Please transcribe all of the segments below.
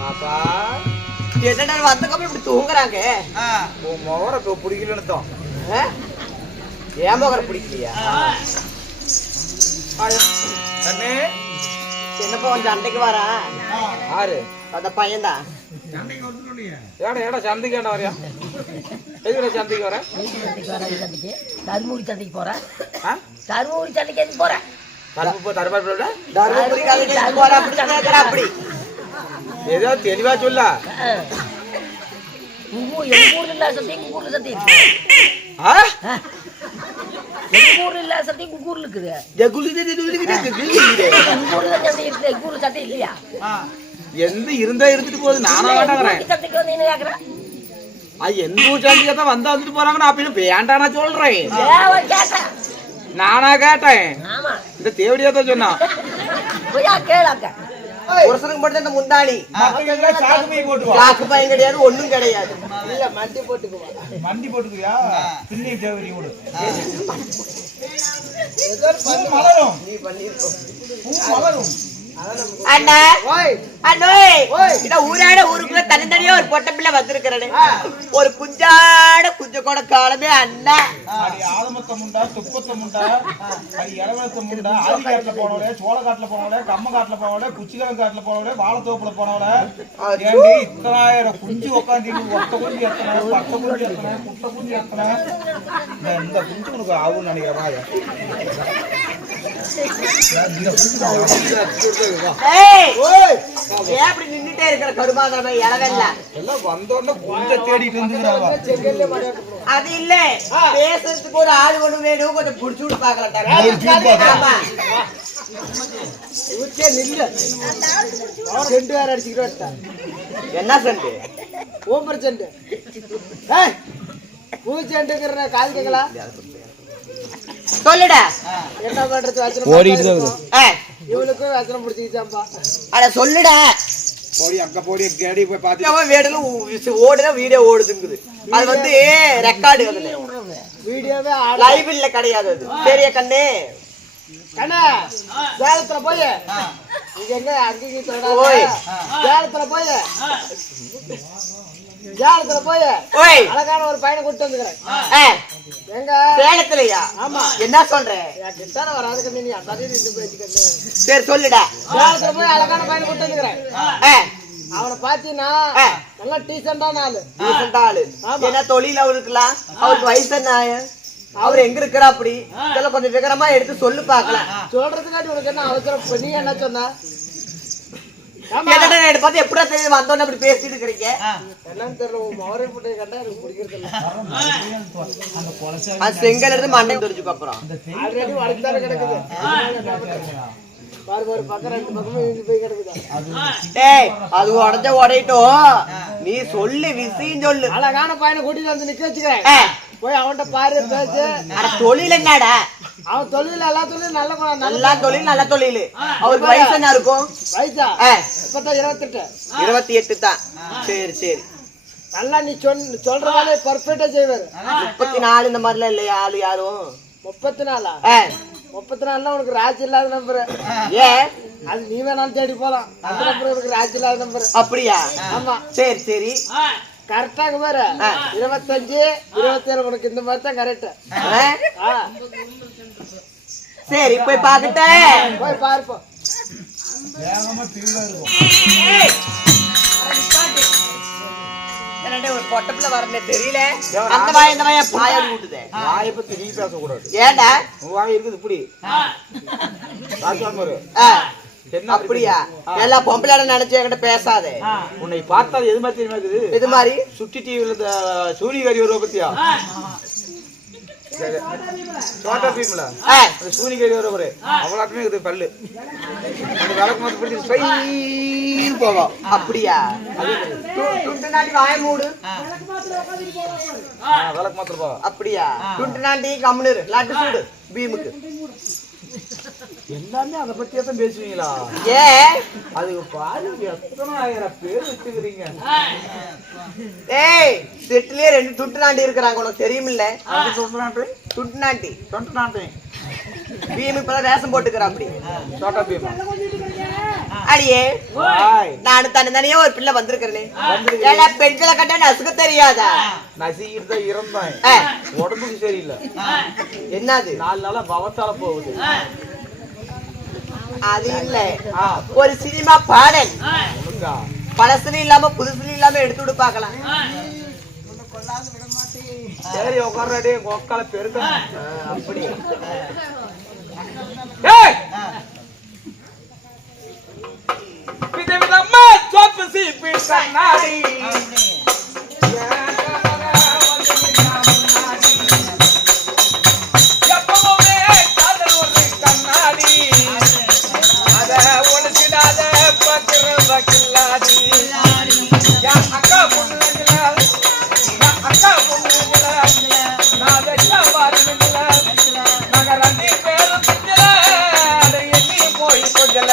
பாப்பா என்னடா வந்தக்கப்புறம் இப்படி தூங்குறாங்க? உன் முகரை இப்போ பிடிக்கலன்னு தான். ஏன் முகரை பிடிக்கலையா? கண்ணு என்னப்பா கொஞ்சம் சண்டைக்கு வரா? யாரு? அந்த பையன்தான். ஏடா சந்தைக்கு ஏண்டா வரையா? எதுக்கு சந்தைக்கு வர? தர்மபுரி சந்தைக்கு போறேன். தர்மபுரி சந்தைக்கு எதுக்கு போறேன்? தர்மபுரி கல்யாணத்துக்கு போற அப்படி சொன்னா அப்படி ஏதோ தெளிவா சொல்ல. எங்க ஊர்ல இல்ல சந்தை, உங்க ஊர்ல சந்தை இருக்கு. எங்க ஊர்ல இல்ல சந்தை, உங்க ஊர்ல இருக்குது. எங்க ஊர்ல சந்தை இருக்கு, எங்க ஊர்ல சந்தை இல்லையா? எந்த இருந்தா இருந்துட்டு போகுது. நானா வேண்டாங்கிறேன். சந்தைக்கு வந்து என்ன கேக்குறேன்? எந்த ஊர் சந்தைக்கு தான் வந்தா வந்துட்டு போறாங்க. அப்படின்னு வேண்டாம் நான் சொல்றேன். நானா கேட்டேன். இந்த தேவடியா தான் சொன்னா. கேளாக்க ஒருத்தருக்கு மட்டும் இந்த முந்தாணி சாக்கு பையன் கிடையாது, ஒண்ணும் கிடையாது. இல்ல மண்டி போட்டுக்குவா. மண்டி போட்டுக்குவியா? பின்னி தேவடி விடு. மலரும் நீ பண்ணிருக்கோம். மலரும் அண்ணா ஊராட ஊருக்குள்ள தனித்தனியா ஒரு பொட்ட பிள்ளை வந்திருக்கிறேன். ஒரு குஞ்சாட குஞ்ச கூட காலமே அண்ணா. ஆதமத்த முண்டா, துப்பத்த முண்டா, இளவரச முண்டா, ஆதி காட்டுல போனவளே, சோழ காட்டுல போனவளே, கம்ம காட்டுல போனவளே, குச்சிகரம் காட்டுல போனவளே, வாழைத்தோப்புல போனவளே, இத்தனாயிரம் குஞ்சு உட்காந்து ஒத்த குஞ்சு எத்தனை, பட்ட குஞ்சு எத்தனை, குட்ட குஞ்சு எத்தனை. இந்த குஞ்சு உனக்கு ஆகும்னு நினைக்கிறவா? அப்படி நின்னுட்டே இருக்கிற கருமாதிரமே இளவல்ல எல்லாம் வந்தோடனே கொஞ்சம் தேடிட்டு வந்துக்கிறாங்க. அது இல்ல, பேசுறதுக்கு ஒரு ஆள் ஒண்ணு வேணும். கொஞ்சம் புடிச்சு விட்டு பாக்கலாம். செண்டு வேற அடிச்சுக்கிட்டு என்ன செண்டு? ஓம்பர் செண்டு பூச்செண்டுங்கிற காது கேட்கலாம். சொல்லுடா என்ன பண்றது? இவனுக்கும் வச்சனம் பிடிச்சிக்கிச்சாம்பா. அட சொல்லுடா. போடி அங்க போடி கேடி போய் பாத்து வீடுல ஓடுற வீடியோ ஓடுதுங்குது. அது வந்து ரெக்கார்டு, அதுல வீடியோவே லைவ் இல்ல கிடையாது. அது பெரிய கண்ணே கண்ணா சேலத்துல போய் இங்க எங்க அங்கேயும் சேலத்துல போய் அழகான ஒரு பையனை கூட்டு வந்துக்கிறேன். எங்க சேலத்துலயா? ஆமா. என்ன சொல்ற? கிட்டான வராது கண்ணு, நீ அந்த பேசிக்க. சரி சொல்லுடா. சேலத்துல போய் அழகான பையனை கூட்டு வந்துக்கிறேன். அவனை பாத்தீங்கன்னா நல்லா டீசென்டான ஆளு. டீசென்டா ஆளு. என்ன தொழில் அவருக்குலாம்? அவருக்கு வயசு என்ன? அவர் எங்க இருக்கிறா? அப்படி இதெல்லாம் கொஞ்சம் விவரமா எடுத்து சொல்லு பாக்கலாம். சொல்றதுக்காட்டி உனக்கு என்ன அவசரம்? நீ என்ன சொன்ன? பார்த்து எப்படா தெரியும் வந்தோன்னு அப்படி பேசிட்டு இருக்கிறீங்க? என்னன்னு தெரியல. அவரே போட்டு கண்டா எனக்கு பிடிக்கிறது இல்லை. செங்கல் எடுத்து மண்டை தெரிஞ்சுக்கோ. அப்புறம் ஆல்ரெடி வளர்த்தாரு கிடக்குது. அது உடஞ்ச உடையட்டும். நீ சொல்லு, விஷயம் சொல்லு. அழகான பையனை கூட்டிட்டு வந்து நிக்க வச்சுக்கிறேன். போய் அவன்கிட்ட பாரு, பேசு. தொழில் என்னடா? அவன் தொழில் எல்லா தொழிலும் நல்ல தொழில், நல்ல தொழில். அவருக்கு வயசு என்ன இருக்கும்? வயசா 28. 28 தான். சரி சரி. நல்லா நீ சொல்ற வேலையை பர்ஃபெக்டா செய்வாரு. 34 இந்த மாதிரிலாம் இல்லையா ஆளு யாரும்? 34? 34 உனக்கு ராஜ் இல்லாத நம்பர். ஏன்? அது நீ வேணாலும் தேடி போலாம். அந்த நம்பர் உனக்கு ராஜ் இல்லாத நம்பர். அப்படியா? ஆமா. சரி சரி. கரெக்டாக பாரு. 25, 27 உனக்கு இந்த மாதிரி தான் கரெக்ட். சரி போய் பாக்கட்டேன். போய் பாருப்போம். ஒரு பொட்டப்புல வரல தெரியல. அந்த வாய் இந்த வாய பாயாடி விட்டுதே. வாயை பத்தி நீ பேசக்கூடாது. ஏண்டா? உன் வாய் இருக்குது இப்படி. அப்படியா? எல்லா பொம்பளையாட நினைச்சு என்கிட்ட பேசாதே. உன்னை பார்த்தா எது மாதிரி தெரியுமா இருக்குது? எது மாதிரி? சுட்டி டிவில சூனிகாரி வருவ பத்தியா? சோட்டா பீம்ல சூனிகாரி வருவாரு. அவ்வளோக்குமே இருக்குது பல்லு. அந்த விளக்கு மத்த பிடிச்சி ஸ்ட்ரைட் போவோம். அப்படியா? துண்டு நாட்டி வாய மூடு. விளக்கு மாத்திர போ. அப்படியா? துண்டு நாட்டி கம்முனு லாட்டு சூடு பீமுக்கு. எல்லாமே அதை பத்தியே தான் பேசுவீங்களா? ஏ அதுக்கு பாருங்க எத்தனை ஆயிரம் பேர் வச்சுக்கிறீங்க. ஏய் செட்டிலே 2 துட்டு நாண்டி இருக்கிறாங்க. உனக்கு தெரியுமில்ல? துட்டு நாண்டி பீம் இப்பதான் வேஷம் போட்டுக்கிறா. அப்படி சோட்டா பீம் அடியே நானும் தனித்தனியே ஒரு பிள்ளை வந்திருக்கிறேன். ஏன்னா பெண்களை கட்ட நசுக்க தெரியாதா? நசிக்கிட்டு இருந்தேன், உடம்புக்கு சரியில்லை. என்னது 4 நாளா பவத்தால போகுது. அது இல்ல, ஒரு சினிமா பாடல் பழசுல இல்லாம புதுசுல இல்லாம எடுத்து விடு பாக்கலாம். சரி உட்கார்றாடி, உக்கால பெருக்க. அப்படி விதவிதமா சோப்பு சீப்பி கண்ணாடி எப்பவுமே காதல் ஒரு கண்ணாடி, அத ஒழுக்கிடாத பத்திர கில்லாடி. அக்கா பொண்ணுல அக்கா பொண்ணுல நான் வெச்ச பாருங்கள நாங்க 2 பேரும் செஞ்சல அதை எண்ணி போய் கொஞ்சல.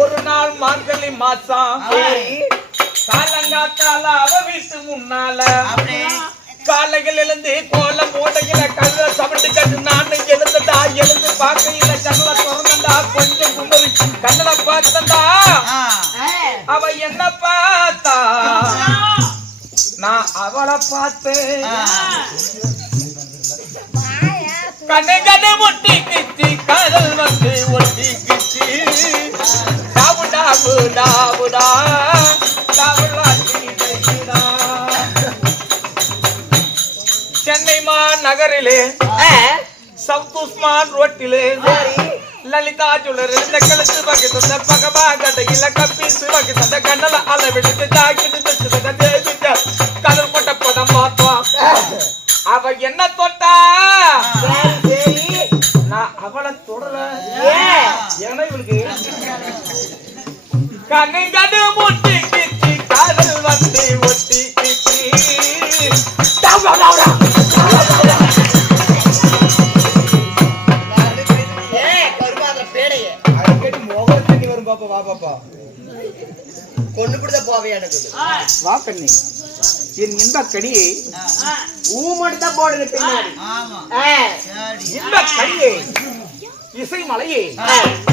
ஒரு நாள் மார்கழி மாசம் காலங்காத்தால அவ வீட்டு முன்னால காலைகள் எழுந்து கோலம் மூட்டையில கல்ல சமட்டு கட்டு நான் எழுந்ததா, எழுந்து பார்க்கையில கண்ணல திறந்தா, கொஞ்சம் குமரி கண்ணல பார்த்தா அவ என்ன பார்த்தா, நான் அவளை பார்த்தேன். கண்ணை கண்ணை ஒட்டி கிச்சி காதல் வந்து ஒட்டி கிச்சி டாபு டாபு டாபுடா சென்னை மாநகரிலே சவுத் உஸ்மான் ரோட்டிலே லலிதா ஜுவல்லர் கழுத்து வகை சொந்த பகபா கடையில கப்பீசு வகை சொந்த கண்ணல அளவெடுத்து ஜாக்கிட்டு கடல் கொட்ட பதம் பார்த்தோம். அவ என்ன தொட்டா, நான் அவளை தொடல. ஏன்னா இவளுக்கு கண்ணை கடு முட்டி கிச்சி காதல் வந்து ஒட்டி கிச்சி முகத்தண்ணி வரும். பாப்பா வா பாப்பா, கொண்டு கொடுத்த போவே எனக்கு வா கண்ணி. என் இந்த கனியை ஊமடுத்த போடுது பின்னாடி. இந்த கனியை இசை மலையே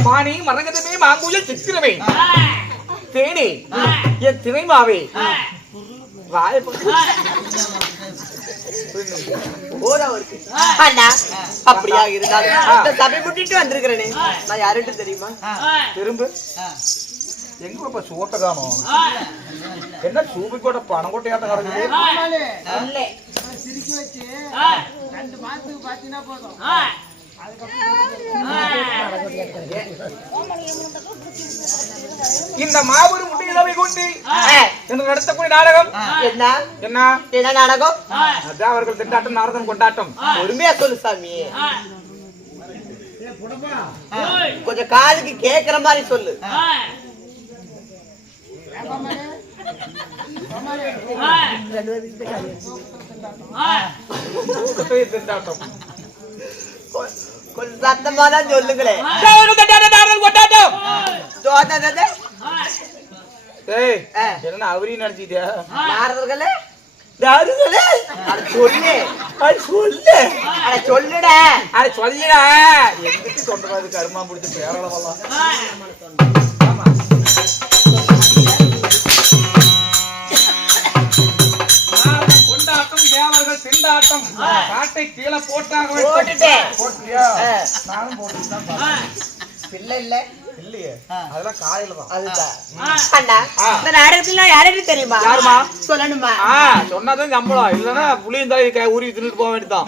மானி மரகதமே மாங்குயில் சித்திரமே தேனே என் திரைமாவே அப்படியா இருந்தாலும் சபை முட்டிட்டு வந்திருக்கிறேனே, நான் யாருன்னு தெரியுமா? திரும்ப எங்க பாப்பா சோத்த காணோம்? என்ன சூப்பி கூட பணம் கொட்டையாட்டம் கிடக்குது. இந்த மாபெரும் முட்டையிலவை கொண்டு என்று நடத்தக்கூடிய நாடகம் என்ன என்ன என்ன நாடகம்? அதான் அவர்கள் திண்டாட்டம், நாரதம் கொண்டாட்டம். பொறுமையா சொல்லு சாமி, கொஞ்சம் காதுக்கு கேக்குற மாதிரி சொல்லு. கொஞ்சம் சத்தமா தான் சொல்லுங்களேன். என்ன அவரையும் நினைச்சிட்டியா? சொல்லுடா எங்கிட்டு சொல்றது கருமா முடிச்சு பேரளவெல்லாம் கொண்டாட்டம், தேவர்கள் திண்டாட்டம். காட்டை கீழே போட்டாங்க. நானும் போட்டுதான். பிள்ளை இல்ல இல்லையே, அதெல்லாம் காலையில தான். அதுதான் அண்ணா, இந்த நாடகத்துல யாருக்கு தெரியுமா? யாருமா சொல்லணுமா? சொன்னாதான் சம்பளம், இல்லன்னா புளியும் தாய் ஊறி தின்னுட்டு போக வேண்டியதான்.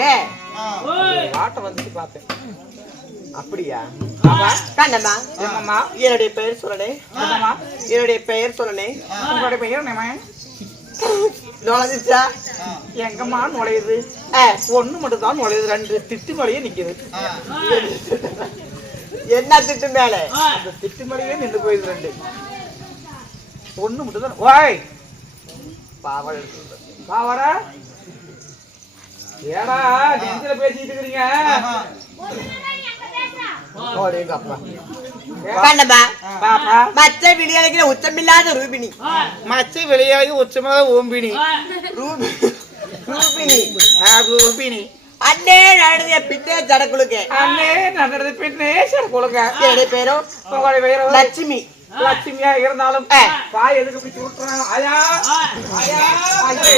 ஏ ஆ. வாட்ட வந்துட்டு பார்த்தேன். அப்படியா கண்ணம்மா என்னம்மா என்னுடைய பெயர் சொல்லனே. என்னம்மா என்னுடைய பெயர் சொல்லனே. உங்களுடைய பெயர் என்னம்மா? நுழைஞ்சிச்சா? எங்கம்மா நுழையுது? ஒண்ணு மட்டும் தான் நுழையுது, ரெண்டு திட்டு மலையே நிக்குது. என்ன திட்டு மேல? அந்த திட்டு மலையே நின்று போயிடுது ரெண்டு. ஒண்ணு மட்டும் தான். ஓய் பாவல் பாவரா ஏடா நெஞ்சில பேசிட்டு இருக்கீங்க? அப்பா கண்ணம்மா பாப்பா மச்ச விளையாடுகிற உச்சமில்லாத ரூபினி. மச்ச வெளியாகி உச்சமாக ஓம்பினி ரூபினி ரூபினி அண்ணே நடந்த பின்னே ஜடக்குழுக்க. அண்ணே நடந்தது பின்னே சரி கொடுங்க. என்னுடைய பேரும் உங்களுடைய பெயரும் லட்சுமி. லட்சுமியா இருந்தாலும் பாய் எதுக்கு இப்படி சுட்டுறான்? ஐயா ஐயா ஐயே.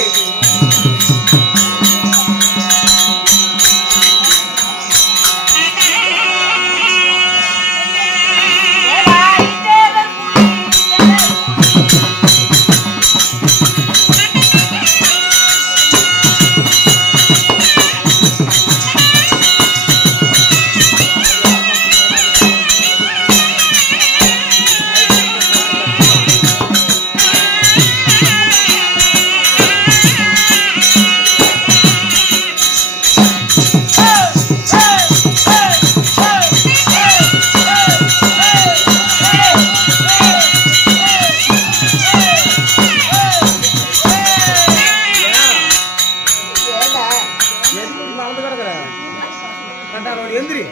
எந்திரி.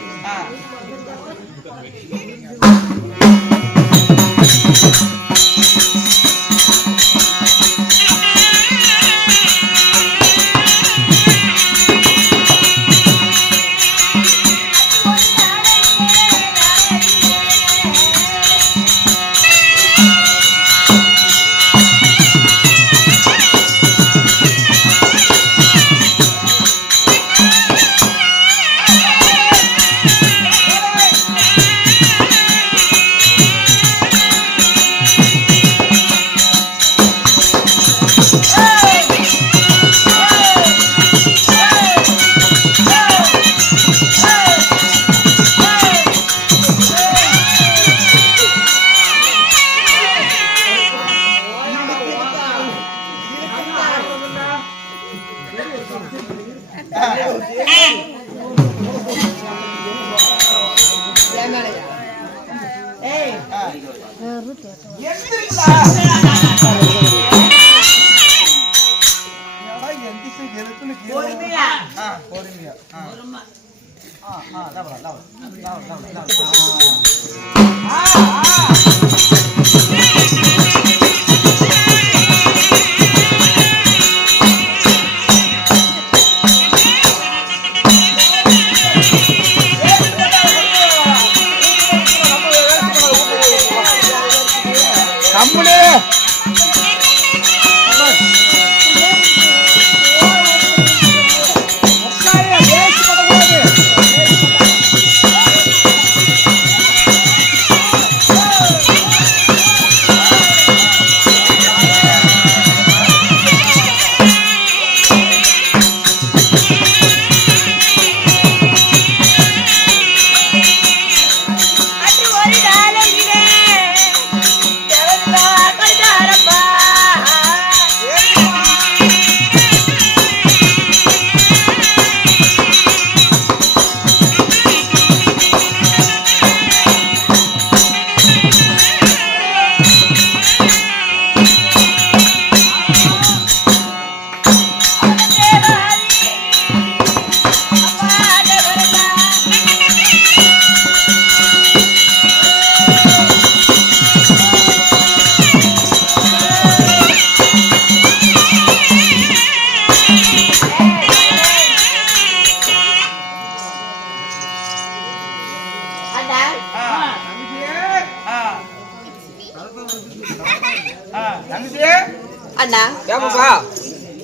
அண்ணா ஏமாப்பா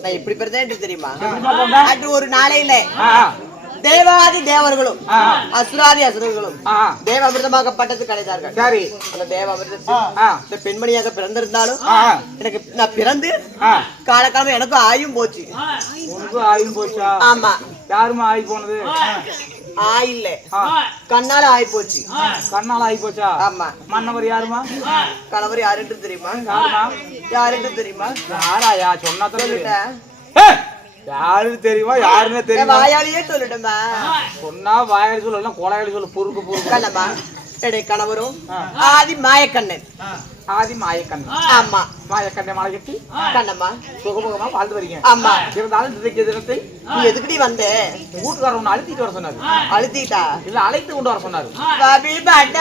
நான் இப்படி பெருதேன் தெரியுமா? எப்படிமா போண்டா? அன்று ஒரு நாளையில ஆ தேவாதி தேவர்களும் அசுராதி அசுரர்களும் ஆ தேவ அமிர்தமாக்கப்பட்டது கிடைத்தார்கள். சரி அந்த தேவ அமிர்தத்தில் இந்த பெண்மணியாக பிறந்திருந்தாலும் எனக்கு நான் பிறந்து காலகாலம் எனக்கும் ஆயும் போச்சு. உனக்கு ஆயும் போச்சா? ஆமா யாருமா ஆகி போனது? இல்ல கண்ணால ஆயி போச்சு. கண்ணால ஆகி போச்சா? ஆமா. மன்னவர் யாருமா? கணவர் யாருன்னு தெரியுமா? யாருமா? யாருன்னு தெரியுமா? யாராயா சொன்னா தான் சொல்லிட்டேன். யாருன்னு தெரியுமா? யாருன்னு தெரியுமா? வாயாலேயே சொல்லிட்டேமா. சொன்னா வாயாடி சொல்லலாம், கோலாயாடி சொல்ல பொறுக்கு பொறுக்கு. கண்ணம்மா என்னுடைய கணவரும் ஆதி மாயக்கண்ணன். ஆதி மாயக்கண்ணன். ஆமா. மாயக்கண்ணை மாலை கட்டி கண்ணம்மா சுகமுகமா வாழ்ந்து வரீங்க. ஆமா. இருந்தாலும் இன்றைக்கு தினத்தில் நீ எதுக்குடி வந்த? வீட்டுக்காரர் ஒண்ணு அழுத்திட்டு வர சொன்னாரு. அழுத்திட்டா? இல்ல அழைத்து கொண்டு வர சொன்னாரு. பாபி பாட்ட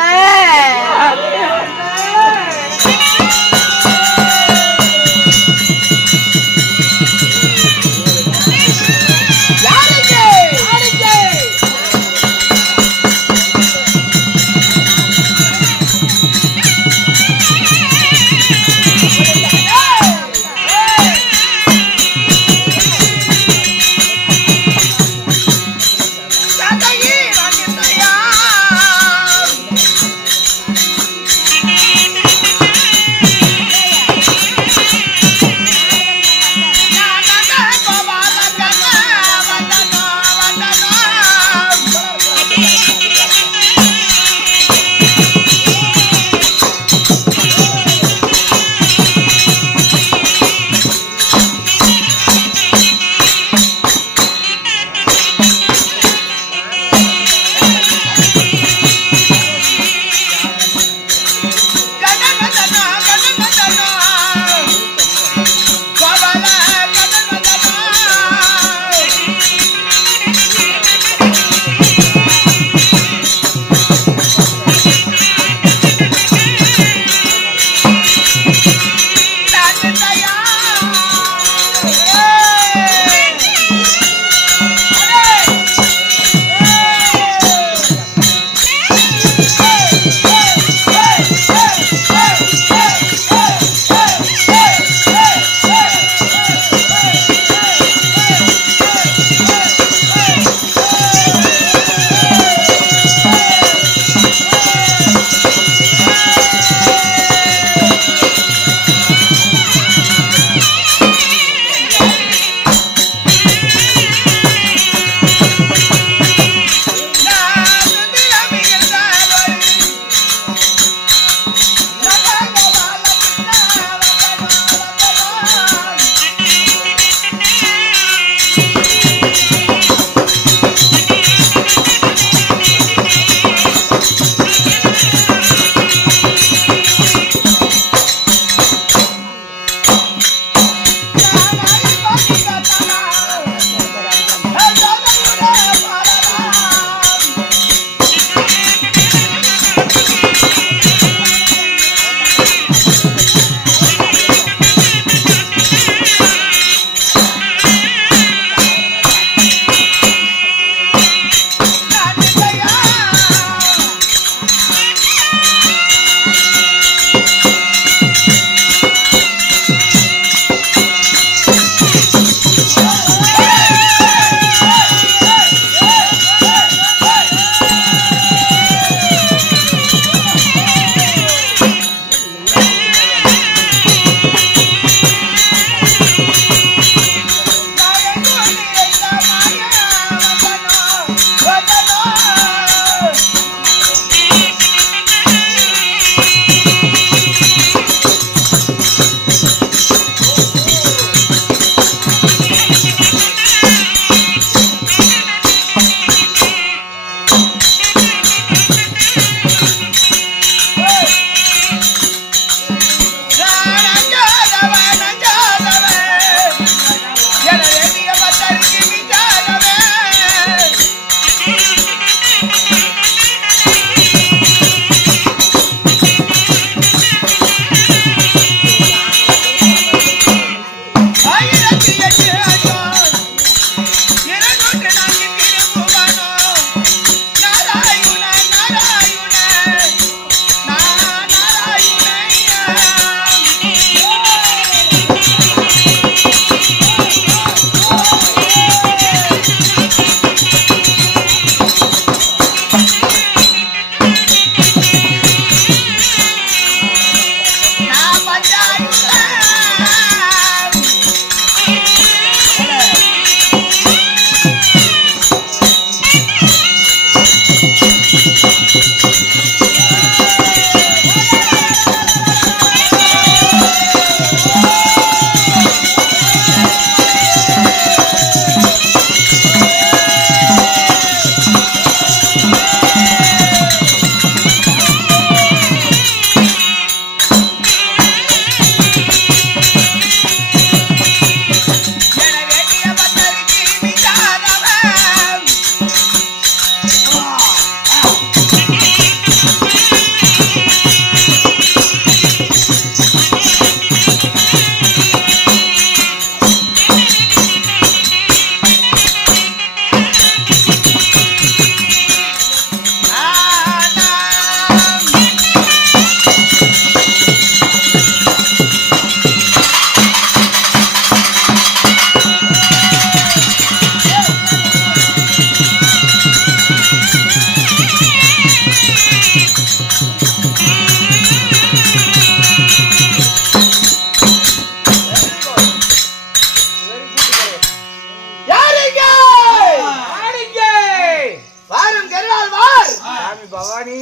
வாரும் கருடால் வார். சாமி பவானி.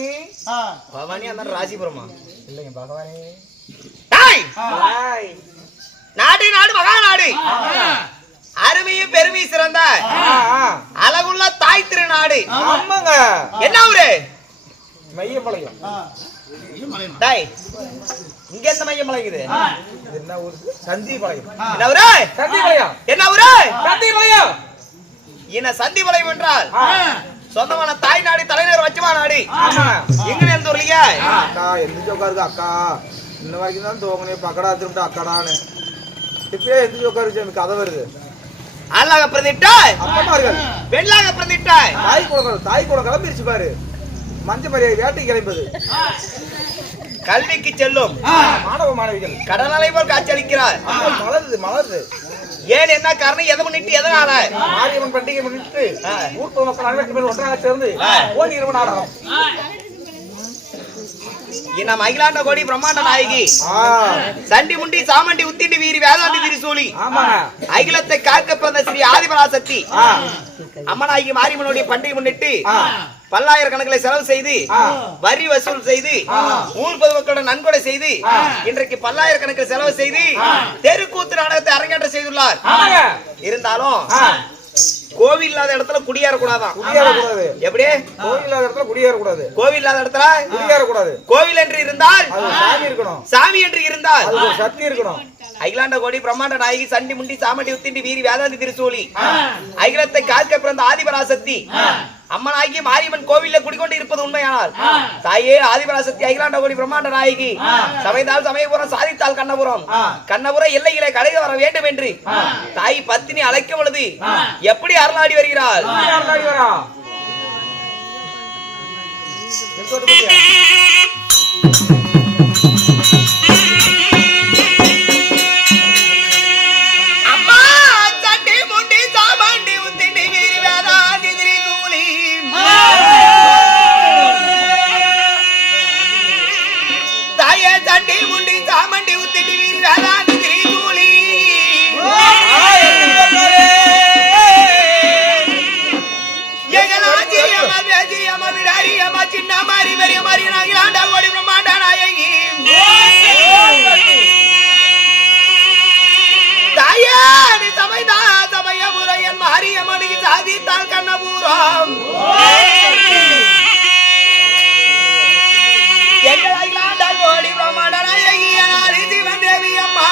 பவானி அந்த ராசிபுரமா? இல்லைங்க பகவானே. டாய் ஹாய். நாடு நாடு மகாநாடு. அருமையும் பெருமையும் சிறந்த அழகுள்ள தாய் திருநாடு. ஆமாங்க. என்ன ஊரு? மையப்பாளையம். டாய் இங்க எந்த மையம் மலைக்குது? என்ன ஊரு? சந்திபாளையம். என்ன ஊரு? சந்திபாளையம். என்ன ஊரு? சந்திபாளையம். என்ன சந்திபாளையம் என்றால் சொந்தமான தாய் நாடு, தலைநகர் வச்சுமா நாடு. ஆமா. எங்க இருந்து வரலீங்க? அக்கா எந்திரிச்சு உட்காருங்க அக்கா. இன்ன வரைக்கும் தான் தோங்கனே பக்கடா திரும்ப அக்காடான்னு. இப்பயே எந்திரிச்சு உட்காருச்சு எனக்கு கதை வருது. ஆளாக பிறந்திட்டாய், அப்பமார்கள் பெண்ணாக பிறந்திட்டாய். தாய் கூட கிளம்பிருச்சு பாரு. மஞ்ச மரியாதை வேட்டை கிளம்பது. கல்விக்கு செல்லும் மாணவ மாணவிகள் கடலலை போல் காட்சியளிக்கிறார். மலருது மலருது. ஏன் என்ன காரணம்? எதை முன்னிட்டு எதனால? மாரியம்மன் பண்டிகை முன்னிட்டு ஊர் மக்கள் அனைவரும் பேர் ஒன்றாக சேர்ந்து ஓடி இரவு நாடகம். நம்ம அகிலாண்ட கோடி பிரம்மாண்ட நாயகி சண்டி முண்டி சாமண்டி உத்திண்டி வீரி வேதாண்டி திரிசூலி அகிலத்தை காக்க பிறந்த ஸ்ரீ ஆதிபராசக்தி அம்மனாகி மாரியம்மனுடைய பண்டிகை முன்னிட்டு பல்லாயிரக்கணக்கில் செலவு செய்து வரி வசூல் செய்து ஊர் பொதுமக்களுடன் நன்கொடை செய்து இன்றைக்கு பல்லாயிரக்கணக்கில் செலவு செய்து தெருக்கூத்து நாடகத்தை அரங்கேற்றம் செய்துள்ளார். இருந்தாலும் கோவில் இல்லாத இடத்துல குடியேறக்கூடாதான். குடியேறக்கூடாது. எப்படி? கோவில் இல்லாத இடத்துல குடியேறக்கூடாது. கோவில் இல்லாத இடத்துல குடியேறக்கூடாது. கோவில் என்று இருந்தால் சாமி இருக்கணும். சாமி என்று இருந்தால் சக்தி இருக்கணும். அகிலாண்ட கோடி பிரம்மாண்ட நாயகி சண்டி முண்டி சாமண்டி உத்திண்டி வீரி வேதாந்தி திரிசூலி அகிலத்தை காக்க பிறந்த ஆதிபராசக்தி அம்மனாகி மாரியம்மன் கோவில்ல குடிக்கொண்டு இருப்பது உண்மையானால் தாயே ஆதிபராசக்தி அகிலாண்ட கோடி பிரம்மாண்ட நாயகி சமைத்தால் சமயபுரம் சாதித்தால் கண்ணபுரம் கண்ணபுரம் எல்லையிலே கடைக வர வேண்டும் என்று தாய் பத்தினி அழைக்கும் பொழுது எப்படி அருளாடி வருகிறாள்? சாதித்தால் கண்ணபுரம் எங்கள் அகிலாண்டால் ஓடி பிரமாண்ட நாயகி சிவன் தேவி அம்மா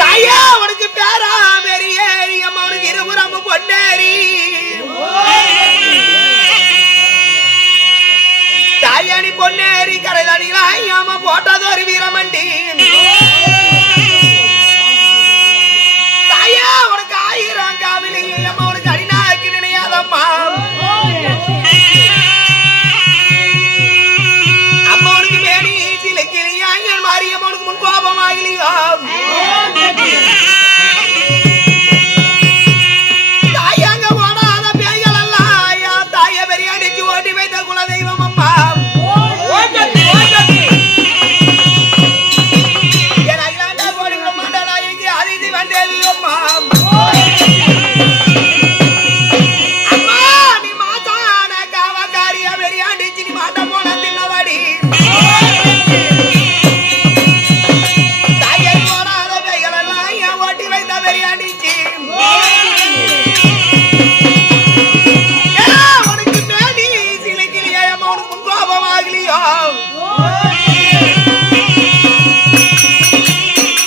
தாயா உனக்கு பேரா பெரியேரி அம்மா உனக்கு இருபுறம் பொன்னேரி தாயாணி பொன்னேரி கரைதானிகளாய் அம்மா போட்டது ஒரு வீரமண்டி தாயா உனக்கு 1000 காவிலி அம்மா உனக்கு அடிநாக்கு நினையாதம்மா அம்மா உனக்கு மேனி சிலைக்கிளியா என் மாரியம்மா உனக்கு முன் கோபமாகலையா தாயாங்க ஓடாத பேய்கள் எல்லாம் தாய பெரியாடிச்சு ஓட்டி வைத்த குலதெய்வம் அம்மா என் அகிலாண்ட கோடி பிரம்மாண்ட நாயகி ஆதிதி வந்தேவி அம்மா அம்மா நீ மாதான காவக்காரிய பெரியாடிச்சு நீ மாட்ட போன தின்னவாடி தாயை ஓடாத பேய்கள் எல்லாம் ஓட்டி வைத்த பெரியாடிச்சு உனக்கு மேடி சிலைக்கிளியா அம்மா உனக்கு முன் கோபமாகலையோ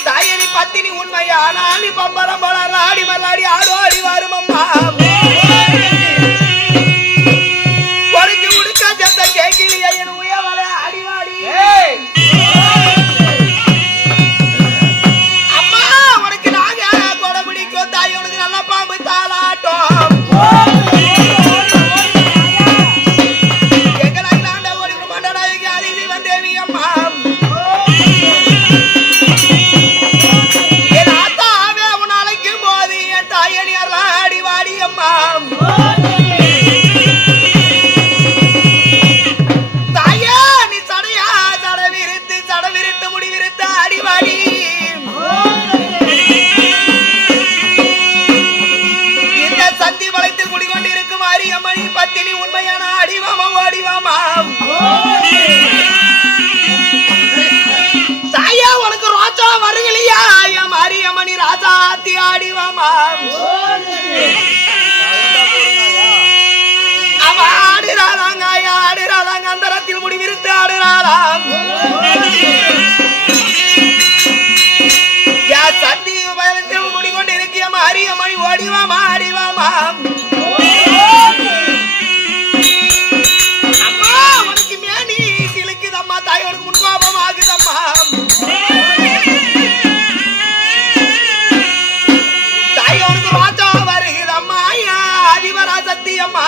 தாயனி பத்தினி உண்மையானா நீ பம்பரம் பலர் ஆடி மல்லாடி ஆடோடி வரும் அம்மா பொறிஞ்சு உடுக்க சத்த கேக்கிளியா என் உயவர அடிவாடி அம்மா உனக்கு நாங்க கொடை பிடிக்கும் தாய் உனக்கு நல்ல பாம்பு தாளாட்டம் எங்கள் அகிலாண்ட ஓடி பிரம்மாண்ட நாயகி ஆதிதி வந்தேவி அம்மா என் ஆத்தாவே உன் அழைக்கும் போது என் தாயணியார் ஆடி வாடி அம்மா ராசாத்தி ஆடிவாமா அவ ஆடுறாளாங்க ஆடுறாளாங்க அந்தரத்தில் முடிவிருத்து ஆடுறாளாம் யா சந்தி பயணத்தில் முடிகொண்டிருக்கிய மாரியம்மணி ஓடிவாமா ஆடிவாமா அம்மா உனக்கு மேனி சிலுக்குதம்மா தாயோருக்கு முன்கோபம் ஆகுதம்மா தாயோருக்கு வாச்சம் வருகிறம்மா அதிவரா சத்தியம்மா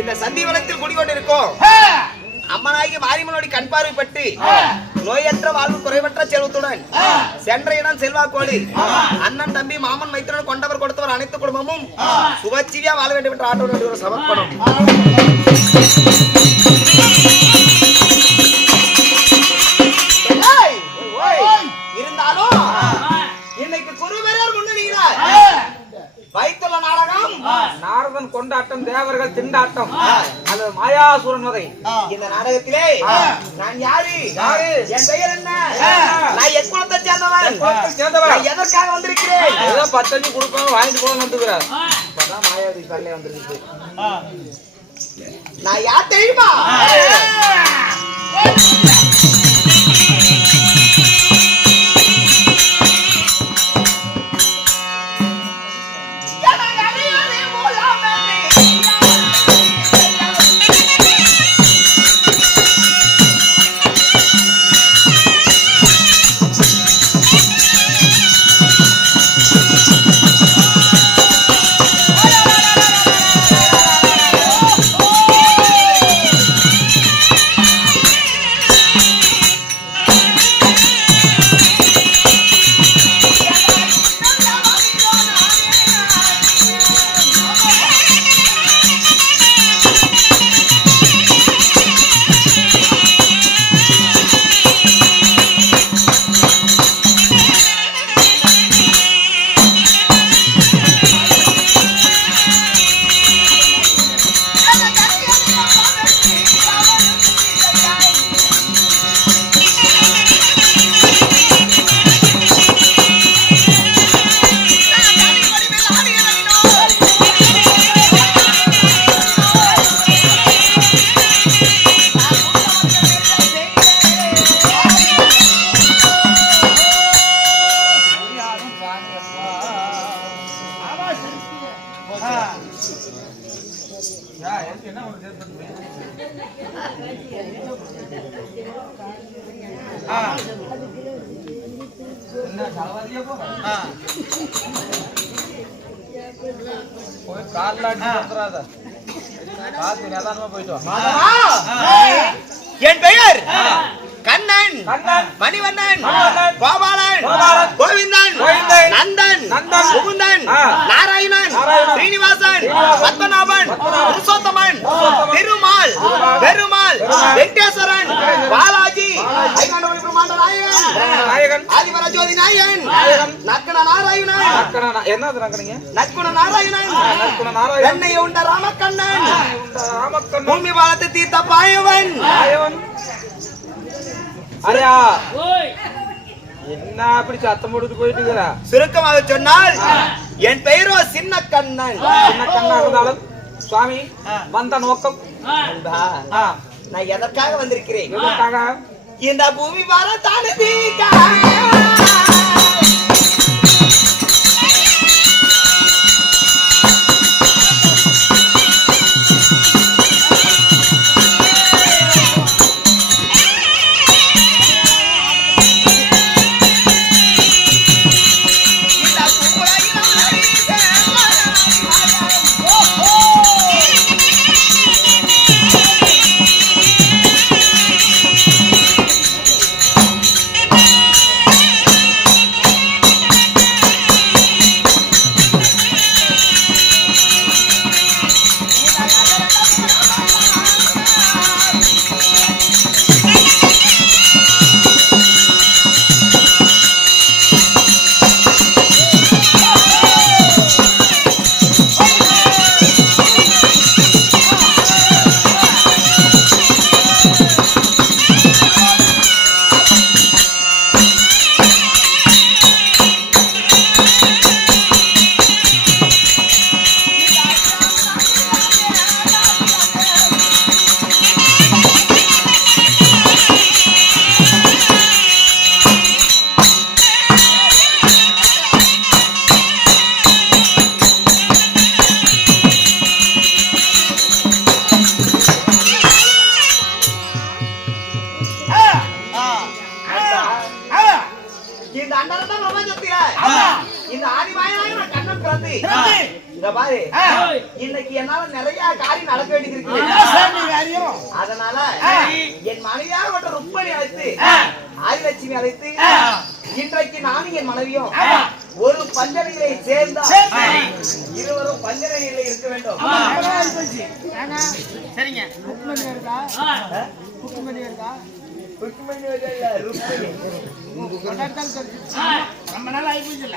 இந்த சந்திவனத்தில் குடிகொண்டிருக்கோம் அம்மனாகி மாரியம்மனோட கண் பார்வைப்பட்டு நோயற்ற வாழ்வு குறைவற்ற செல்வத்துடன் சென்ற இடம் செல்வாக்கோடு அண்ணன் தம்பி மாமன் மைத்திரன் கொண்டவர் கொடுத்தவர் அனைத்து குடும்பமும் சுபச்சீவியா வாழ வேண்டும் என்று ஆட்ட வேண்டிய ஒரு சமர்ப்பணம். இருந்தாலும் இன்னைக்கு குருவரர் முன்னணிகிறார் வைத்துள்ள நாடகம் நாரதன் கொண்டாட்டம் தேவர்கள் திண்டாட்டம் அது மாயாசூரன் வதை. இந்த நாடகத்திலே நான் யாரு என் பெயர் என்ன நான் எக்குளத்தை சேர்ந்தவன் நான் எதற்காக வந்திருக்கிறேன் ஏதோ 10 அஞ்சு கொடுப்பாங்க வாங்கிட்டு போக வந்துக்கிறார். இப்பதான் மாயாவதி கல்லே வந்திருக்கு. நான் யார் தெரியுமா என் பெயர் கண்ணன் மணிவண்ணன் கோபாலன் கோவிந்தன் நந்தன் முகுந்தன் நாராயணன் ஸ்ரீனிவாசன் பத்மநாபன் புருஷோத்தமன் திருமால் பெருமாள் வெங்கடேஸ்வரன் பாலாஜி நாயகன் ஆதிவர ஜோதி நாயகன் நக்கண நாராயணன் என்னது நக்கணீங்க நக்குண நாராயணன் என்னை உண்ட ராமக்கண்ணன் பூமி பாலத்தை தீர்த்த பாயவன் அரையா என்ன அப்படி சத்தம் போட்டுட்டு போயிட்டு இருக்கிற? சுருக்கமாக சொன்னால் என் பெயரோ சின்ன கண்ணன். சின்ன கண்ணா இருந்தாலும் சுவாமி வந்த நோக்கம் நான் எதற்காக வந்திருக்கிறேன்? எதற்காக? இந்த பூமி வர தானே இன்னைக்கு என்னால நிறைய காரியம் நடக்க வேண்டியது இருக்கு. அதனால என் மனைவியாக மட்டும் ருக்மணி அழைத்து ஆதிலட்சுமி அழைத்து இன்றைக்கு நானும் என் மனைவியும் ஒரு பஞ்சனைகளை சேர்ந்தா இருவரும் பஞ்சனைகளை இருக்க வேண்டும். சரிங்க. ரொம்ப நாள் ஆகி போச்சு.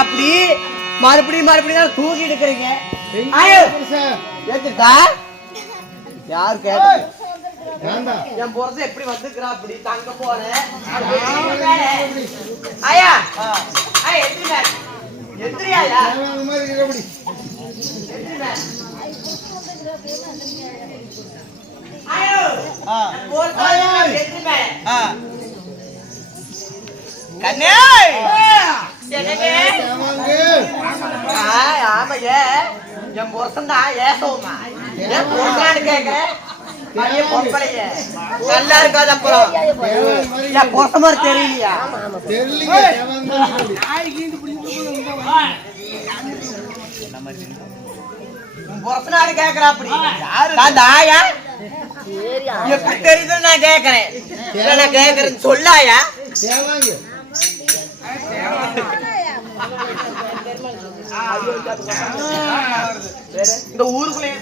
அப்படி மறுபடியும் தூக்கி எடுக்கிறீங்க. யாரு கேட்ட என் பொறுத்த எப்படி வந்துக்கிறா அப்படி தங்க போறேன். ஐயா எத்திரியா கண்ணே ஆமைய என் பொருத்தம் தான் ஏசவுமா என் பொருத்தான்னு கேட்கிறேன். நல்லா இருக்காது. அப்புறம் என் பொருத்த மாதிரி தெரியலையா? பொருத்தனான்னு கேக்குறா அப்படி ஆயா எப்படி தெரியுதுன்னு நான் கேக்குறேன். நான் கேக்குறேன்னு சொல்லாயா? இந்த ஊருக்குள்ளே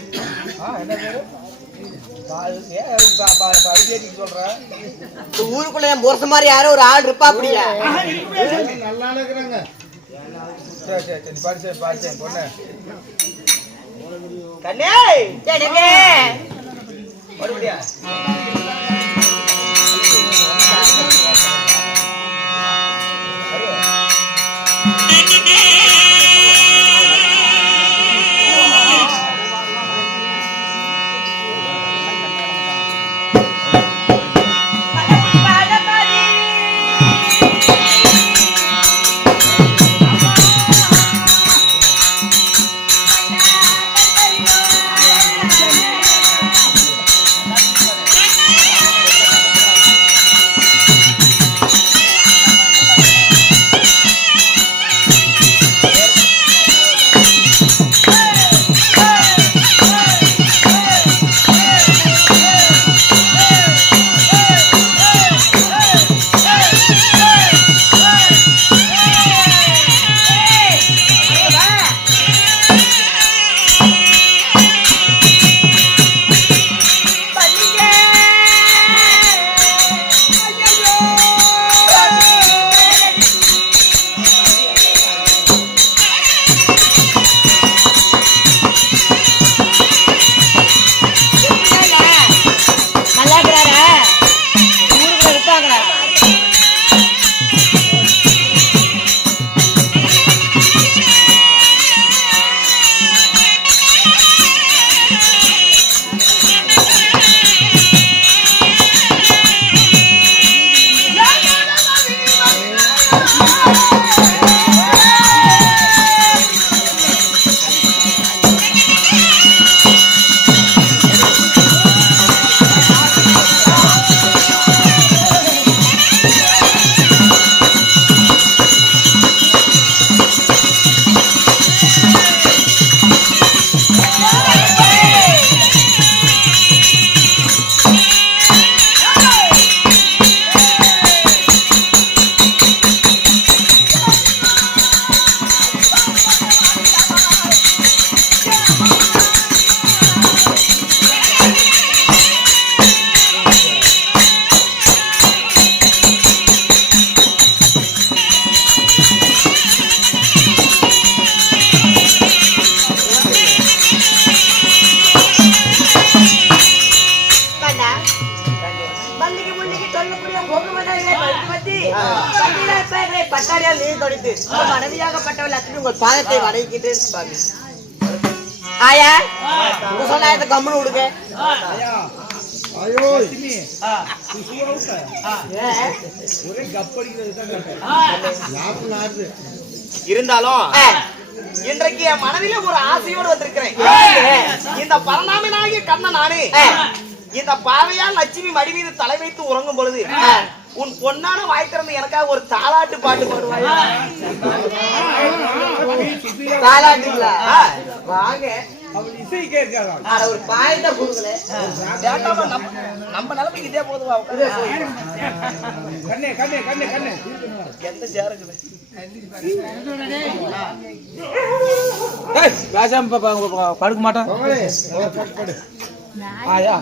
ஊருக்குள்ள என் பொருத்த மாதிரி யாரோ ஒரு ஆள் இருப்பா அப்படியா? நல்லா இருக்கிறாங்க. கண்ணே மறுபடியா தாயாகப்பட்டவள் லட்சுமி உங்கள் பாதத்தை வணங்கிக்கிட்டேன் சுவாமி. ஆயா உங்க சொல்லாத கம்முன்னு விடுங்க. ஒரே கப்படிக்கிறது இருந்தாலும் இன்றைக்கு என் மனதில ஒரு ஆசையோடு வந்திருக்கிறேன். இந்த பரநாமனாகிய கண்ணன் நானே இந்த பாவையால் லட்சுமி மடி மீது தலை வைத்து உறங்கும் பொழுது உன் பொன்னான வாய் திறந்து எனக்காக ஒரு தாலாட்டு பாட்டு பாடுவாயா? தாலாட்டுங்களா? வாங்க இசை கேட்காதா? ஒரு பாயத்தை கொடுக்கல. நம்ம நிலைமைக்கு இதே போதுவா? கண்ணே கண்ணே கண்ணே கண்ணே எந்த சேருக்குது படுக்க மாட்டான். ஆயா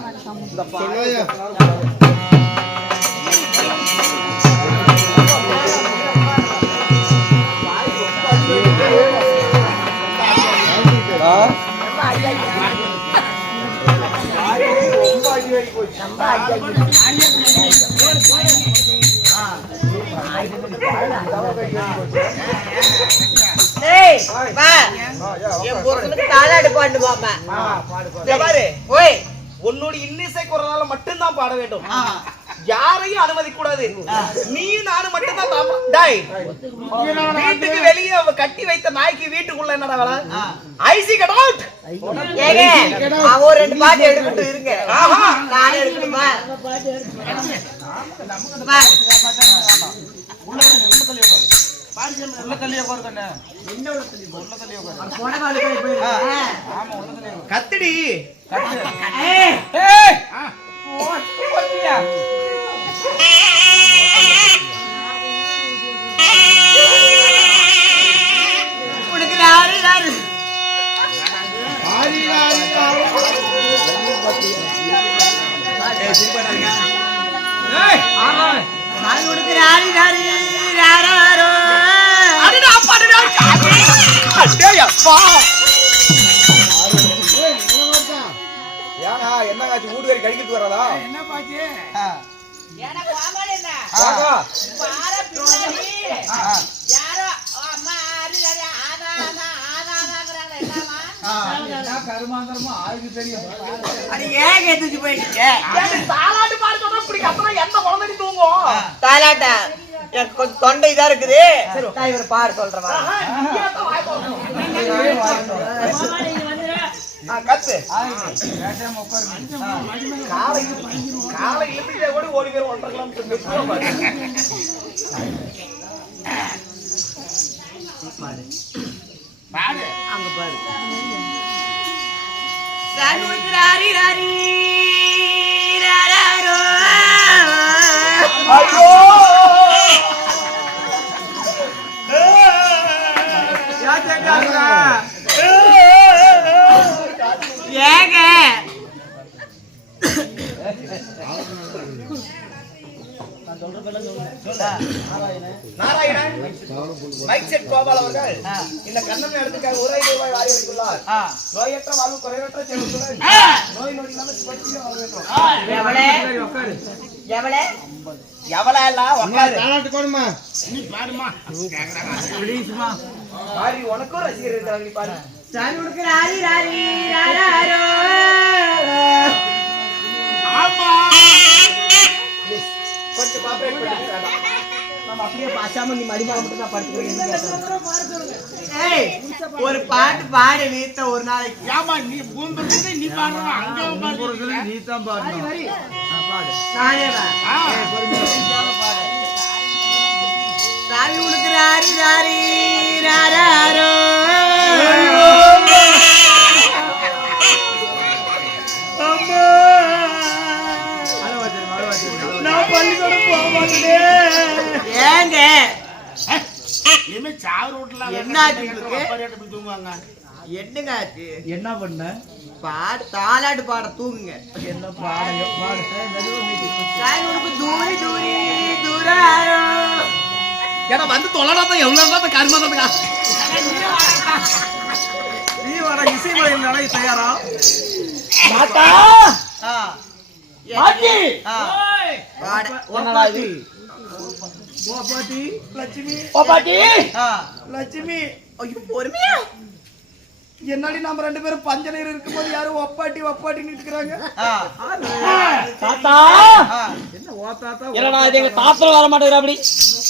தாலாட்டு பாட்டு பாப்பா பாரு. ஓய் உன்னோட இன்னிசை குரலால மட்டும்தான் பாட வேண்டும். யாரையும் அனுமதி கூடாது. நீ நானும் மட்டும்தான் வீட்டுக்கு வெளியே கட்டி வைத்த நாய்க்கு வீட்டுக்குள்ள என்னடா வேலை? ஐசி கட் அவுட். அவ ரெண்டு பாட்டு எடுத்துட்டு இருங்க. நானே எடுக்கணுமா? கத்திடி உனக்கு யாரு யாரு ஏன்னா என்னங்காச்சு வீட்டுக்காரி கடிக்கிறதுக்கு வராதா? என்ன பாச்சு? கருமாந்திரமா ஆளுக்கு தெரியும். ஏன் எதிர்த்து போயிட்டீங்க? தாலாட்டு பாட சொன்னா இப்படி கத்தனா எந்த குழந்தை தூங்கும்? தாலாட்டா எனக்கு கொஞ்சம் தொண்டை இதா இருக்குது. நான் இவர் பாட சொல்றேன். கத்து காலை இழுப்பிட்டே கூட ஓடி பேர் 1.5 கிலோமீட்டர் பாடு அங்க பாரு. சனுராரி ராரி ராரோ. ஐயோ ஏங்க நாராயணன் மைக் செட் கோபால் அவர்கள் இந்த கண்ணன் இடத்துக்காக ஒரு 5 ரூபாய் வாரி வைத்துள்ளார். நோயற்ற வாழ்வு குறைவற்ற செல்வத்துடன் நோய் நொடி இல்லாமல் சுபத்திலே வாழ வேண்டும். எவளே எவளே எவளா எல்லாம் உட்காரு. தாலாட்டு பாடுமா? நீ பாடுமா ப்ளீஸ்மா. பாரி உனக்கும் ரசிகர் இருக்காங்க. நீ பாரு. சனுராரி ராரி ராரோ. ஆமா கொஞ்சம் கோஆபரேட் பண்ணுங்க. நம்ம அப்படியே பாசாம நீ மடிமால மட்டும் தான் படுத்துறீங்க. ஏய் ஒரு பாட்டு பாடு வீட்ல ஒரு நாளைக்கு. ஏமா நீ பூந்துறது நீ பாடுற அங்க பாடுறது நீ தான் பாடணும். பாடு நானே வா. சாமி உனக்கு ராரி ராரி ராரோ. நான் பள்ளிக்கூடம் போக மாட்டேன். ஏங்க இனிமே சாவு ரோட்ல என்ன ஆச்சு உங்களுக்கு? தூங்குவாங்க. என்னங்க ஆச்சு? என்ன பண்ண? பாடு தாலாட்டு பாட தூங்குங்க. என்ன பாடு பாடு சாமி உனக்கு தூரி தூரி தூராரோ. ஏன்னா வந்து தொலைடாதான் எவ்வளவு தான் கருமாதான் நீ வர இசை மலையில் தயாரா? மாட்டா ஆ மாட்டி ஆ பாடு. ஒன்னடா இது பாட்டி லட்சுமி ஓ பாட்டி லட்சுமி ஐயோ பொறுமையா என்னடி நம்ம 2 பேரும் பஞ்ச நீர் இருக்கும்போது யாரும் ஒப்பாட்டி நிற்கிறாங்க. தாத்தா என்ன ஓ தாத்தா என்னடா இது எங்க தாத்தா வர மாட்டேங்கிற அப்படி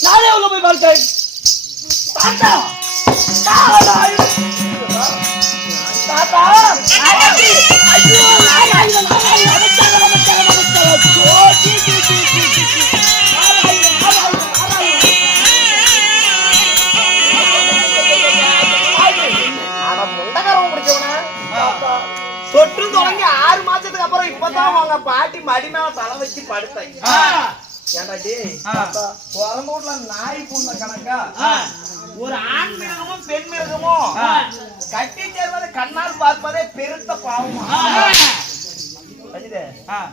நானே உள்ள போய் பார்த்தேன். தாத்தா தாத்தா ஐயோ தொற்று தொடங்கி 6 மாசத்துக்கு அப்புறம் இப்பதான் அவங்க பாட்டி மடி மேல தலை வச்சு படுத்தாங்க. ஏன்டா டேய் பிறந்த வீட்டுல நாய் பூந்த கணக்கா ஒரு ஆண் மிருகமும் பெண் மிருகமும் கட்டி சேர்வதை கண்ணால் பார்ப்பதே பெருத்த பாவமா?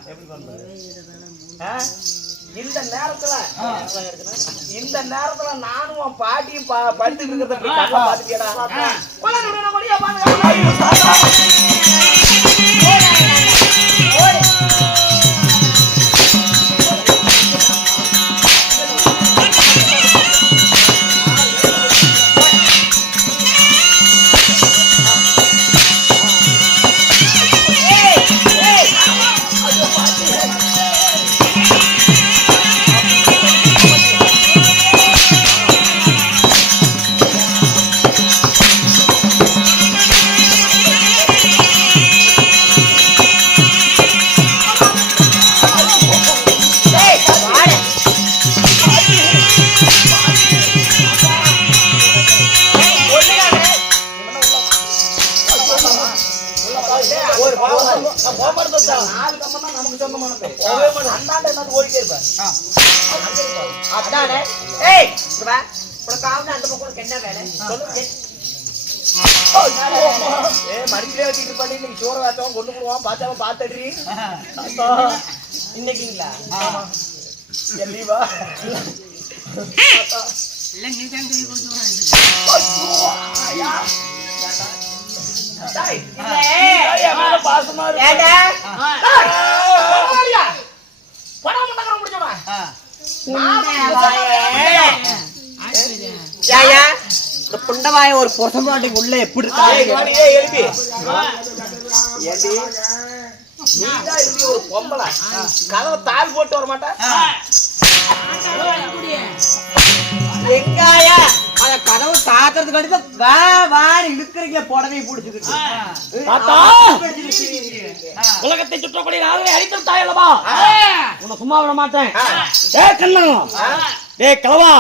எப்படி பண்றது? இந்த நேரத்துல நானும் உன் பாட்டியும் படுத்துட்டு இருக்கிறத பாத்துட்டியடா. மடியிலே வச்சுட்டு பண்ணி இன்னைக்கு சோற வாத்தவன் கொண்டு போடுவான் பாத்தாவ பாத்தடி இன்னைக்குங்களா லீவா பாசமா புண்டவாய ஒரு பொசமாட்டுக்கு உள்ள எப்படி ஒரு பொம்பளை கதவை தாள் போட்டு வர மாட்டேன். எங்காயா அத கதவு சாத்துறதுக்கு அடுத்து வா வான்னு இழுக்கிறீங்க புடவை பிடிச்சுக்கிட்டு. உலகத்தை சுற்றக்கூடிய நாளை அடித்து தாயல்லவா உன்னை சும்மா விட மாட்டேன். ஏ கண்ணா ஏ கிழவா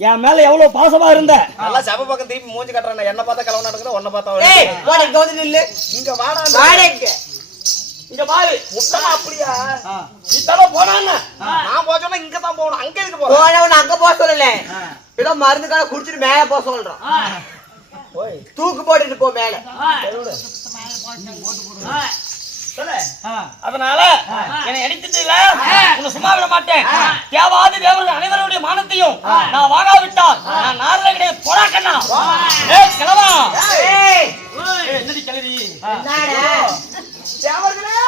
என் மேல எவ்வளவு பாசமா இருந்த நல்லா செவ பக்கம் திருப்பி மூஞ்சி கட்டுறேன். என்ன பார்த்தா கிழவன் நடக்குது உன்னை பார்த்தா இங்க வாடா இங்க பாரு முட்டமா அப்படியா இத்தனை போனான்னு நான் போச்சோன்னா இங்க தான் போகணும். அங்க இருக்கு போறவன் அங்க போக சொல்லல ஏதோ மருந்து கால குடிச்சிட்டு மேல போக சொல்றான். தூக்கு போட்டுட்டு போ மேல. அதனால என்னை அடித்துட்டீங்களா உன்னை சும்மா விட மாட்டேன். தேவாதி தேவர்கள் அனைவருடைய மானத்தையும் நான் வாங்காவிட்டால் நான் நாரத கிடையாது. போடா கண்ணா கிளவா என்னடி கிளறி தேவர்களே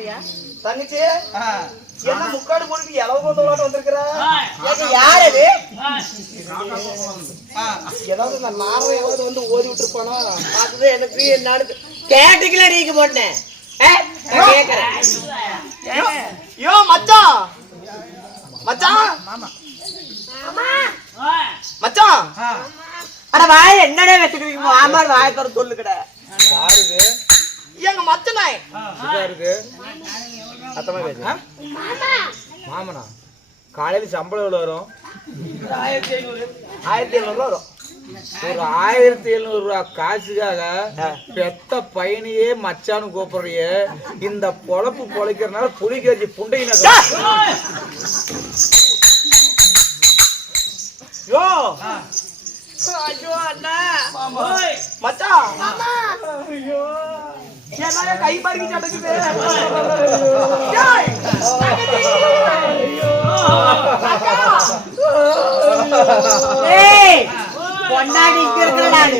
பாக்குறியா? தங்கச்சி ஆ. என்ன முக்காடு போட்டு எளவு கொண்டு வந்திருக்கிற? யார் அது? ஆ. ஏதாவது இந்த நாரம் ஏதாவது வந்து ஓடி விட்டுருப்பானா? பார்த்தது எனக்கு என்னன்னு கேட்டுக்கல நீங்க போட்டேன். கேக்குறேன். யோ மச்சான் மச்சான் மச்சான் ஆ. அட வாய் என்னடா வச்சுக்கிறீங்க? மாமா வாய் தர சொல்லுக்கட. யாருக்கு எங்க மச்சனாய் இதா இருக்கு அத்தமா பேசு மாமனா காலையில சம்பளம் எவ்வளவு வரும்? 1700 வரும். ஒரு 1700 ரூபா காசுக்காக பெத்த பையனையே மச்சான்னு கூப்பிடுறிய. இந்த பொழப்பு பொழைக்கிறதுனால புலிகேஜி புண்டையின யோ ஐயோ அண்ணா. மச்சான் ஐயோ என்ன கை பாருங்க சட்டக்குது. ஏய் பொண்டாடி இங்க இருக்கற நானு.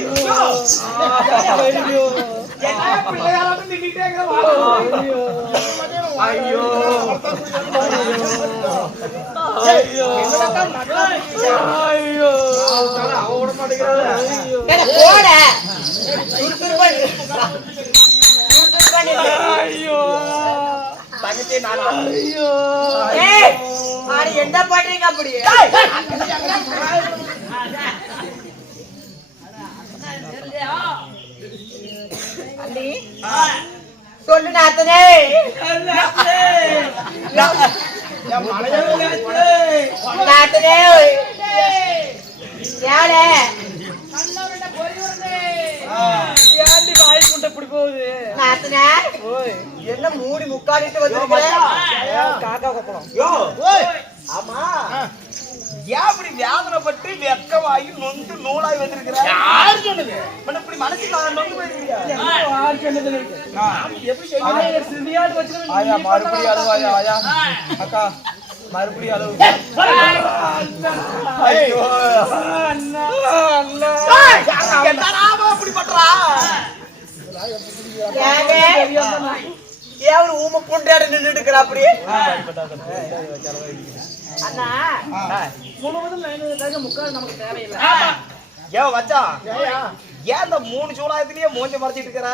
என்ன பிள்ளையால நின்னுட்டே இருக்கற. ஐயோ ஏடா போட. சுறுசுறு பண்ணு. சுறுசுறு பண்ணு. தங்கச்சி நான் ஏய் ஆடி என்ன பண்றீங்க அப்படி? அண்ணி சொல்லு நாத்தனே. நாத்தனே யாரே ஏண்டி வாய் குண்ட இப்படி போகுது? நாத்தனே என்ன மூடி முக்காடிட்டு வந்திருக்கேன். காக்கா கப்படம். யோ ஆமா ஏன் இப்படி வேதனைப்பட்டு வெக்கமாகி நொந்து நூலாய் வந்திருக்கிற? யாரு சொன்னது? இப்படி மனசுக்கு நொந்து போயிருக்கியா? யாரு சொன்னது? எப்படி சிந்தியாடு வச்சிருக்கேன். ஆயா மறுபடியும் அழுவாயா ஆயா அக்கா மறுபடியும் அழுவு. ஐயோ என்னடா அப்படி பண்றா? ஏன் ஊம புண்டாட நின்னுட்டு இருக்கிற அப்படி? அண்ணா ஏ மச்சான் ஏன் இந்த 3 சூழாயத்திலேயே மூஞ்ச மறைச்சிட்டு இருக்கிற?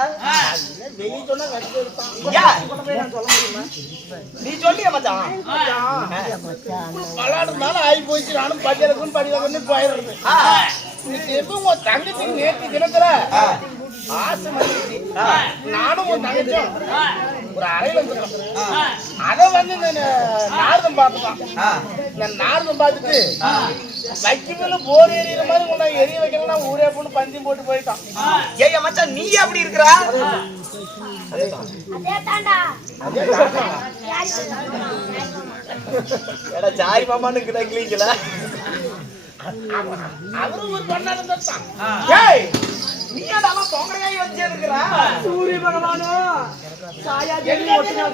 நீ சொல்லிய மச்சான். விளையாடுறதுனால ஆகி போயிடுச்சு. நானும் படிக்கிறதுக்கும் படிக்கிறதுக்கும் போயிடுறது. உன் தங்கச்சிக்கு நேற்று தினத்துல ஆசை வந்துருச்சு. நானும் உன் தங்கச்சும் ஒரு அறையில இருந்துருக்கோம். அதை வந்து நாரதம் பார்த்துட்டான். நான் நாரதம் பார்த்துட்டு வைக்க மேல போர் எறிகிற மாதிரி உன்னை எரிய வைக்கலாம் ஊரே பொண்ணு பஞ்சம் போட்டு போயிட்டான். ஏய் மச்சான் நீ எப்படி இருக்கிற? எடா ஜாய் மாமான்னு கிடக்கலீங்களா? அவரும் ஒரு பொண்ணா இருந்துட்டான். ஏய் நீ ஏடா தோங்கடையாய் வச்சே இருக்கிற? சூரிய பகவானோ சாயா தேவி ஒட்டுனா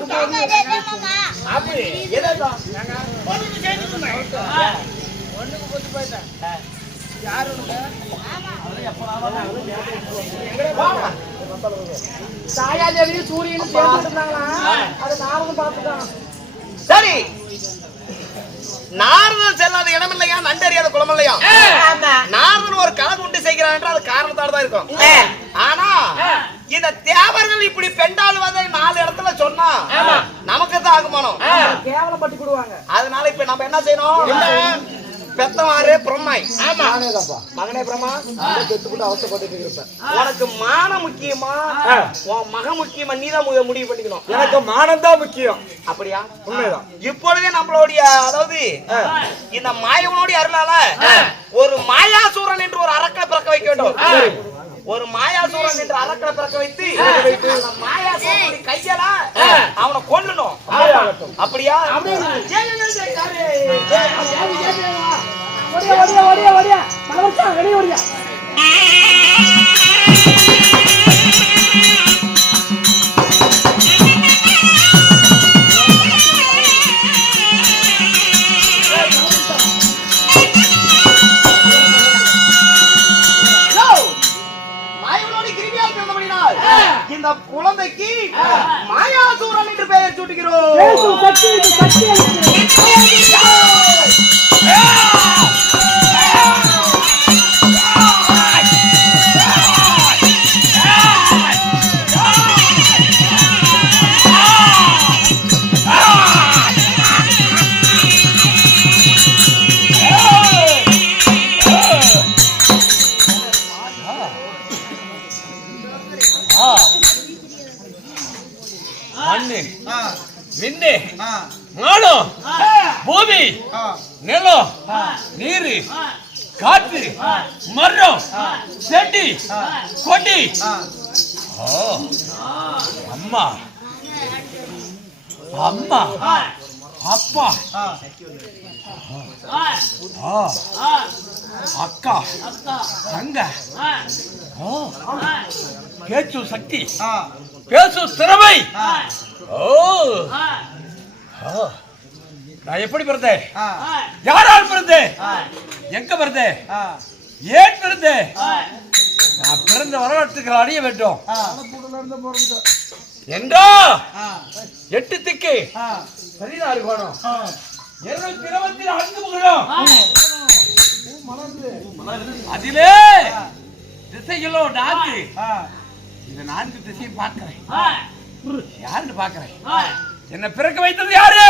அப்படி ஏதா பொண்ணுக்கு சேர்ந்து ஒண்ணுக்கு போட்டு போயிட்டேன். யாரு சாயா தேவியும் சூரியனும் சேர்ந்து இருந்தாங்களா? அது நானும் பார்த்துட்டான். சரி நாரதன் செல்லாத இடம் இல்லையா, நண்டறியாத குளம் இல்லையா? நாரதன் ஒரு கலந்து உண்டு செய்கிறான் என்றால் அது காரணத்தோட தான் இருக்கும். ஆனா இந்த தேவர்கள் இப்படி பெண்டாள் வந்து 4 இடத்துல சொன்னா நமக்கு தான் ஆகுமானம். கேவலம் பட்டு கொடுவாங்க. அதனால இப்ப நம்ம என்ன செய்யணும்? பெத்தவாறு பிரம்மாய். மகனே பிரம்மா பெத்துக்கிட்டு அவசரப்பட்டு இருப்பேன். உனக்கு மானம் முக்கியமா உன் மகன் முக்கியமா? நீதான் முடிவு பண்ணிக்கணும். எனக்கு மானம் தான் முக்கியம். அப்படியா? உண்மைதான். இப்பொழுதே நம்மளுடைய அதாவது இந்த மாயவனுடைய அருளால ஒரு மாயாசூரன் என்று ஒரு அரக்கனை பிறக்க வைக்க வேண்டும். ஒரு மாயாசூரன் என்று அரக்கனை பிறக்க வைத்து அந்த மாயாசூரனுடைய கையால அவனை கொல்லணும். அப்படியா? இந்த குழந்தைக்கு மாயாசூரன் என்று பெயர் சூட்டுகிறோம். மண்ணு விண்ணு மானம் பூமி நிலம் நீரு காற்று மரம் செடி கொடி அம்மா அம்மா அப்பா அக்கா தங்க பேச்சு சக்தி பேசும் திறமை நான் எப்படி பிறந்தேன் யாரால் பிறந்தேன் எங்க பிறந்தேன் ஏன் பிறந்தேன் நான் பிறந்த வரலாற்றுக்கு அறிய வேண்டும் என்றோ 8 திக்கு 16 கோணம் 224 முகம் அதிலே திசைகளோ 4 இந்த 4 திசையும் பார்க்கிறேன் யாருன்னு பார்க்கிறேன் என்ன பிறக்க வைத்தது யாரு